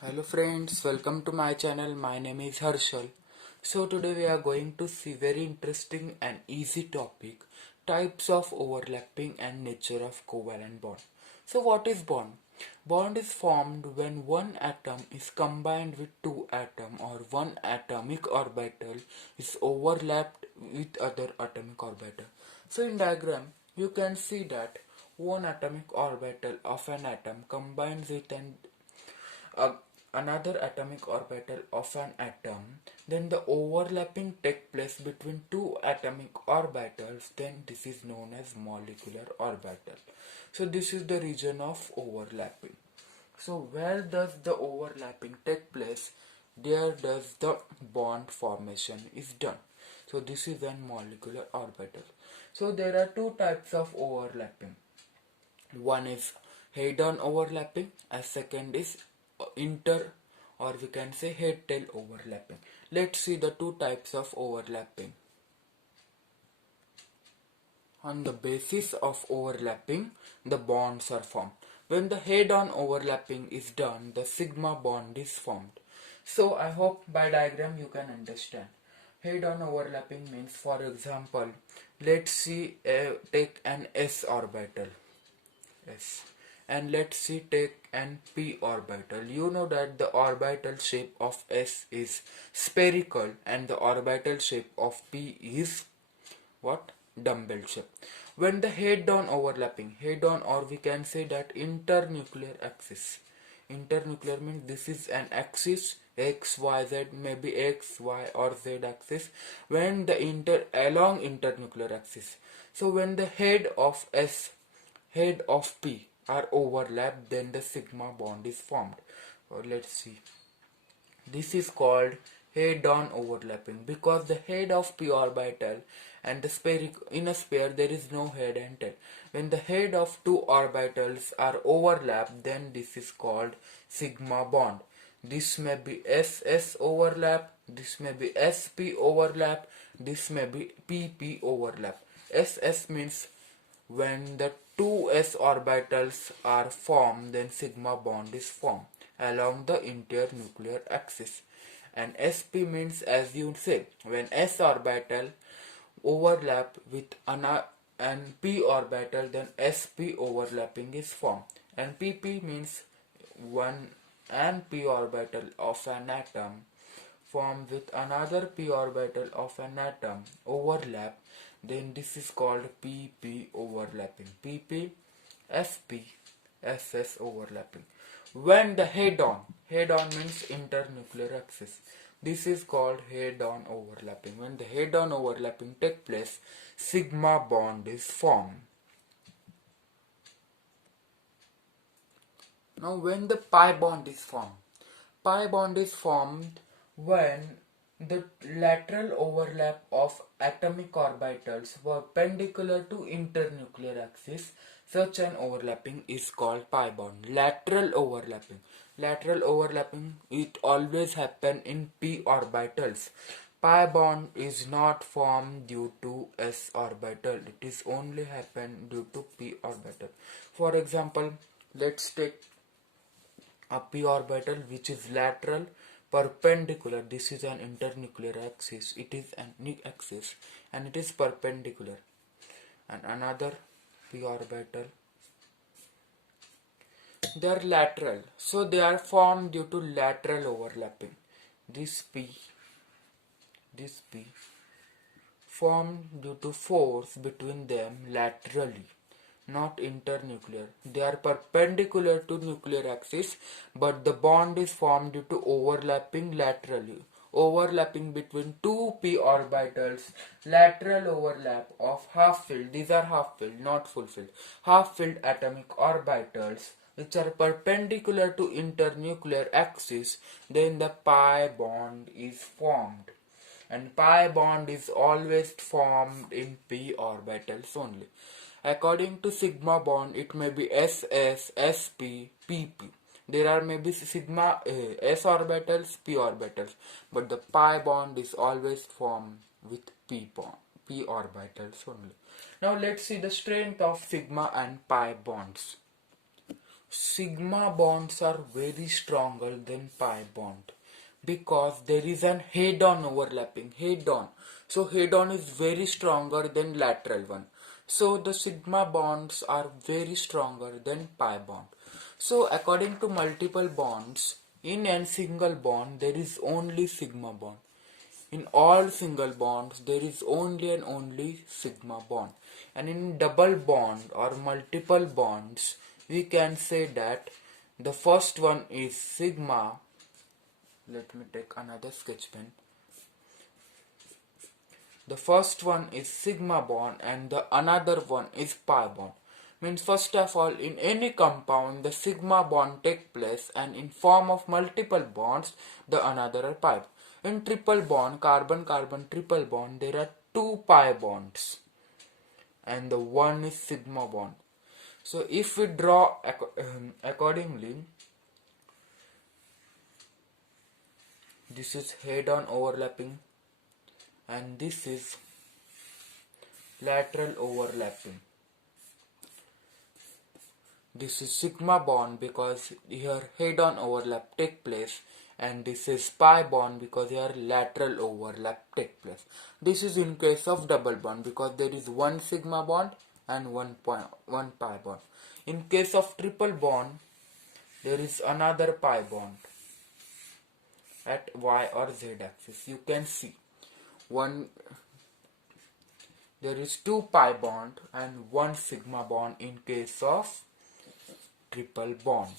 Hello friends, welcome to my channel. My name is Harshal. So today we are going to see very interesting and easy topic, types of overlapping and nature of covalent bond. So what is bond? Bond is formed when one atom is combined with two atom or one atomic orbital is overlapped with other atomic orbital. So in diagram you can see that one atomic orbital of an atom combines with a, another atomic orbital of an atom, then the overlapping take place between two atomic orbitals, then this is known as molecular orbital. So this is the region of overlapping. So where does the overlapping take place? There does the bond formation is done. So this is an molecular orbital. So there are two types of overlapping. One is head-on overlapping, and second is inter or we can say head-tail overlapping. Let's see the two types of overlapping. On the basis of overlapping, the bonds are formed. When the head-on overlapping is done, the sigma bond is formed. So I hope by diagram you can understand. Head-on overlapping means, for example, let's see take an s orbital. S. And let's see take an p orbital. You know that the orbital shape of S is spherical and the orbital shape of p is what? Dumbbell shape. When the head-on overlapping, head-on or we can say that internuclear axis. Internuclear means this is an axis x, y, z, maybe x, y or z axis when the along internuclear axis. So when the head of S head of P are overlapped, then the sigma bond is formed. Let's see. This is called head-on overlapping because the head of p orbital and the in a sphere there is no head and tail. When the head of two orbitals are overlapped, then this is called sigma bond. This may be SS overlap, this may be SP overlap, this may be PP overlap. SS means when the two s orbitals are formed, then sigma bond is formed along the internuclear axis. And sp means, as you say, when s orbital overlap with an p orbital, then sp overlapping is formed. And pp means when an p orbital of an atom formed with another p orbital of an atom overlap, then this is called pp overlapping. pp, sp, ss overlapping. When the head-on means internuclear axis, this is called head-on overlapping. When the head-on overlapping take place, sigma bond is formed. Now when the pi bond is formed when the lateral overlap of atomic orbitals were perpendicular to internuclear axis. Such an overlapping is called pi bond. Lateral overlapping. Lateral overlapping, it always happen in p orbitals. Pi bond is not formed due to s orbital. It is only happen due to p orbital. For example, let's take a p orbital which is lateral perpendicular. This is an internuclear axis, it is an axis and it is perpendicular. And another p orbital, they are lateral, so they are formed due to lateral overlapping. This p formed due to force between them laterally, not internuclear. They are perpendicular to nuclear axis, but the bond is formed due to overlapping laterally. Overlapping between two p orbitals, lateral overlap of half-filled, these are half-filled, not full-filled, half-filled atomic orbitals which are perpendicular to internuclear axis, then the pi bond is formed. And pi bond is always formed in p orbitals only. According to sigma bond, it may be SS, SP, PP. There are maybe sigma s orbitals, p orbitals, but the pi bond is always formed with p orbitals only. Now let's see the strength of sigma and pi bonds. sigma bonds are very stronger than pi bond because there is an head-on overlapping. Head-on. So head-on is very stronger than lateral one. So the sigma bonds are very stronger than pi bond. So according to multiple bonds, in a single bond there is only sigma bond. In all single bonds, there is only and only sigma bond. And in double bond or multiple bonds, we can say that the first one is sigma. Let me take another sketch pen. The first one is sigma bond and the another one is pi bond. Means first of all, in any compound the sigma bond take place, and in form of multiple bonds the another are pi. In triple bond, carbon carbon triple bond, there are two pi bonds and the one is sigma bond. So if we draw accordingly, this is head on overlapping and this is lateral overlapping. This is sigma bond because here head on overlap take place, and this is pi bond because here lateral overlap take place. This is in case of double bond because there is one sigma bond and one pi bond. In case of triple bond, there is another pi bond at y or z axis. You can see there is two pi bond and one sigma bond in case of triple bond.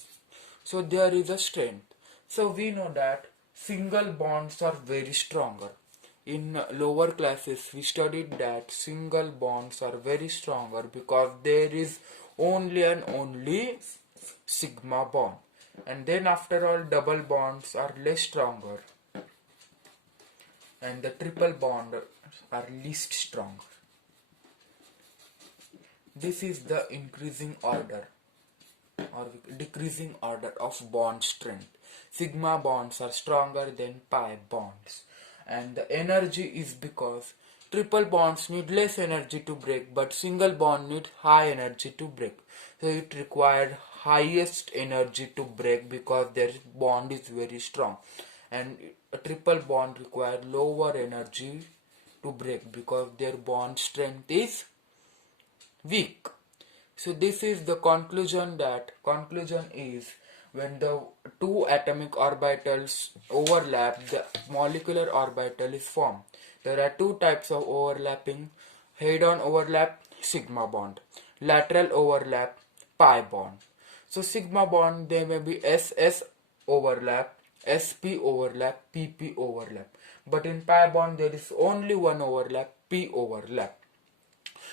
So there is a strength. So we know that single bonds are very stronger. In lower classes we studied that single bonds are very stronger because there is only and only sigma bond. And then after all, double bonds are less stronger and the triple bond are least strong. This is the increasing order or decreasing order of bond strength. Sigma bonds are stronger than pi bonds, and the energy is because triple bonds need less energy to break but single bond need high energy to break. So it required highest energy to break because their bond is very strong, and a triple bond require lower energy to break because their bond strength is weak. So this is the conclusion, that conclusion is when the two atomic orbitals overlap, the molecular orbital is formed. There are two types of overlapping: head-on overlap, sigma bond; lateral overlap, pi bond. So sigma bond, there may be SS overlap, SP overlap, PP overlap. But in pi bond there is only one overlap, P overlap.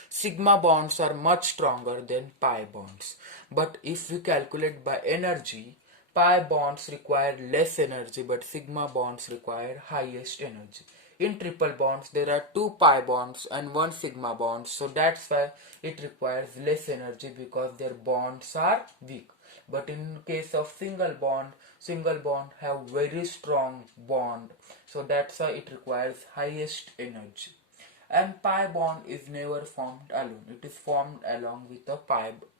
Sigma bonds are much stronger than pi bonds. But if we calculate by energy, pi bonds require less energy but sigma bonds require highest energy. In triple bonds there are two pi bonds and one sigma bond, so that's why it requires less energy because their bonds are weak. But in case of single bond have very strong bond, so that's why it requires highest energy. And pi bond is never formed alone. It is formed along with a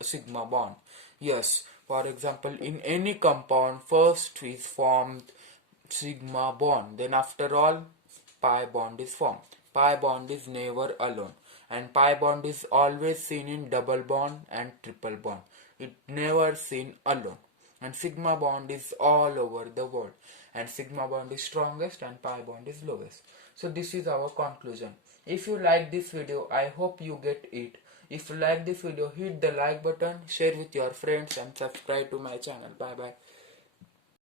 sigma bond. Yes, for example, in any compound, first is formed sigma bond. Then after all, pi bond is formed. Pi bond is never alone. And pi bond is always seen in double bond and triple bond. It never seen alone. And sigma bond is all over the world. And sigma bond is strongest and pi bond is lowest. So this is our conclusion. If you like this video, I hope you get it. If you like this video, hit the like button, share with your friends and subscribe to my channel. Bye bye.